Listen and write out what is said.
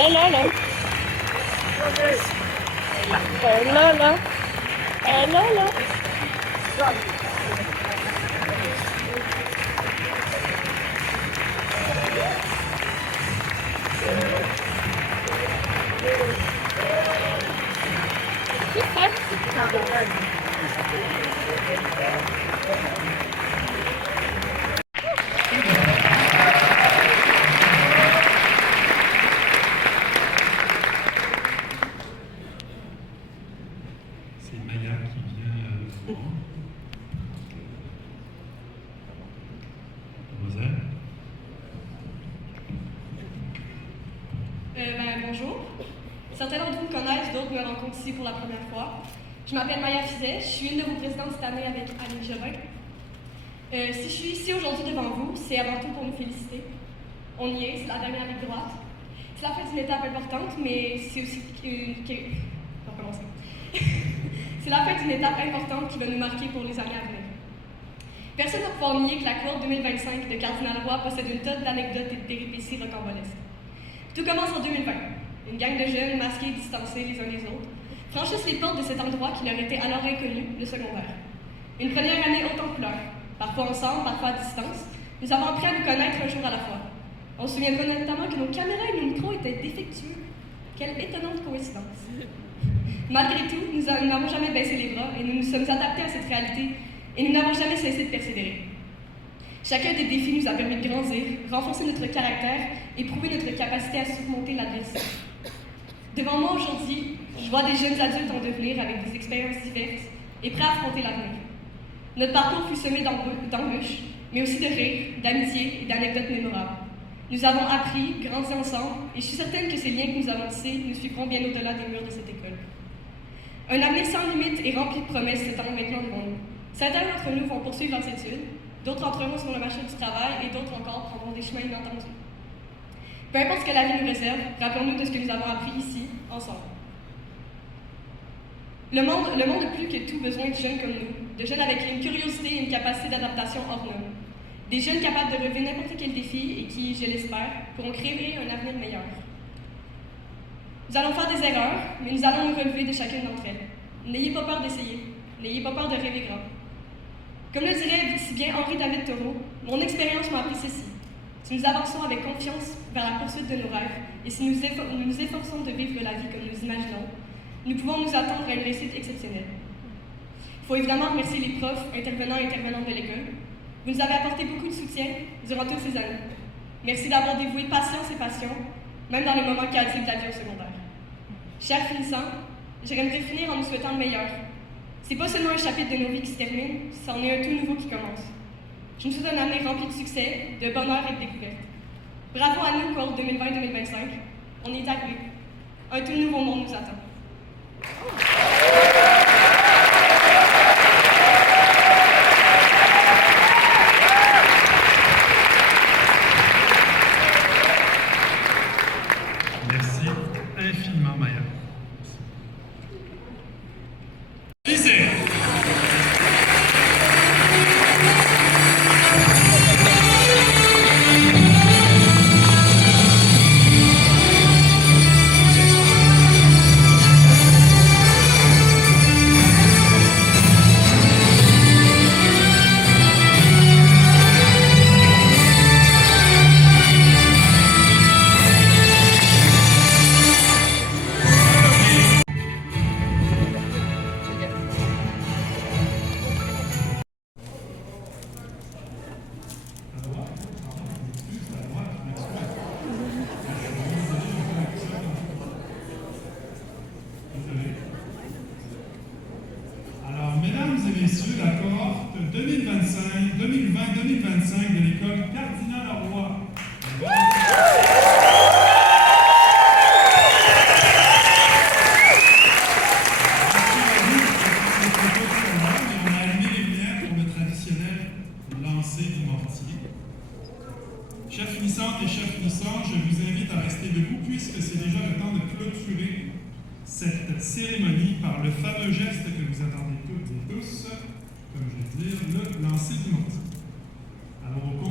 Eh là là. Eh là là. Eh là là. C'est Maya qui vient au courant. Mademoiselle. Bonjour. Certains d'entre vous me connaissent, d'autres me rencontrent ici pour la première fois. Je m'appelle Maya Fizet, je suis une de vos présidentes cette année avec Annick Jobin. Si je suis ici aujourd'hui devant vous, c'est avant tout pour nous féliciter. On y est, c'est la dernière ligne droite. C'est la fin d'une étape importante, mais c'est aussi on va commencer. C'est la fin d'une étape importante qui va nous marquer pour les années à venir. Personne ne va pouvoir nier que la cohorte 2025 de Cardinal Roy possède une tonne d'anecdotes et de péripéties rocambolesques. Tout commence en 2020. Une gang de jeunes, masqués et distancés les uns des autres, franchissent les portes de cet endroit qui leur était alors inconnu, le secondaire. Une première année haute en couleurs, parfois ensemble, parfois à distance, nous avons appris à nous connaître un jour à la fois. On se souviendra notamment que nos caméras et nos micros étaient défectueux. Quelle étonnante coïncidence. Malgré tout, nous n'avons jamais baissé les bras et nous nous sommes adaptés à cette réalité et nous n'avons jamais cessé de persévérer. Chacun des défis nous a permis de grandir, renforcer notre caractère et prouver notre capacité à surmonter l'adversité. Devant moi aujourd'hui, je vois des jeunes adultes en devenir avec des expériences diverses et prêts à affronter l'avenir. Notre parcours fut semé d'embûches, mais aussi de rires, d'amitié et d'anecdotes mémorables. Nous avons appris, grandi ensemble, et je suis certaine que ces liens que nous avons tissés nous suivront bien au-delà des murs de cette école. Un avenir sans limite et rempli de promesses s'étend maintenant devant nous. Certains d'entre nous vont poursuivre leurs études, d'autres entreront sur le marché du travail et d'autres encore prendront des chemins inattendus. Peu importe ce que la vie nous réserve, rappelons-nous de ce que nous avons appris ici, ensemble. Le monde a plus que tout besoin de jeunes comme nous, de jeunes avec une curiosité et une capacité d'adaptation hors norme. Des jeunes capables de relever n'importe quel défi et qui, je l'espère, pourront créer un avenir meilleur. Nous allons faire des erreurs, mais nous allons nous relever de chacune d'entre elles. N'ayez pas peur d'essayer, n'ayez pas peur de rêver grand. Comme le dirait si bien Henri David Thoreau, mon expérience m'a appris ceci. Si nous avançons avec confiance vers la poursuite de nos rêves et si nous nous efforçons de vivre la vie comme nous imaginons, nous pouvons nous attendre à une réussite exceptionnelle. Il faut évidemment remercier les profs, intervenants et intervenantes de l'école. Vous nous avez apporté beaucoup de soutien durant toutes ces années. Merci d'avoir dévoué patience et passion, même dans les moments chaotiques de la vie au secondaire. Chers finissants, j'aimerais finir en nous souhaitant le meilleur. C'est pas seulement un chapitre de nos vies qui se termine, c'en est un tout nouveau qui commence. Je nous souhaite un avenir rempli de succès, de bonheur et de découverte. Bravo à nous, cohorte 2020-2025. On est arrivés. Un tout nouveau monde nous attend. Merci infiniment, Maya. Lisez. 2025 de l'école Cardinal-Leroy. On a allumé les lumières pour le traditionnel lancer du mortier. Chers finissantes et chers finissants, je vous invite à rester debout puisque c'est déjà le temps de clôturer cette cérémonie par le fameux geste que vous attendez toutes et tous, comme je vais dire, le lancer du mortier. Alors, au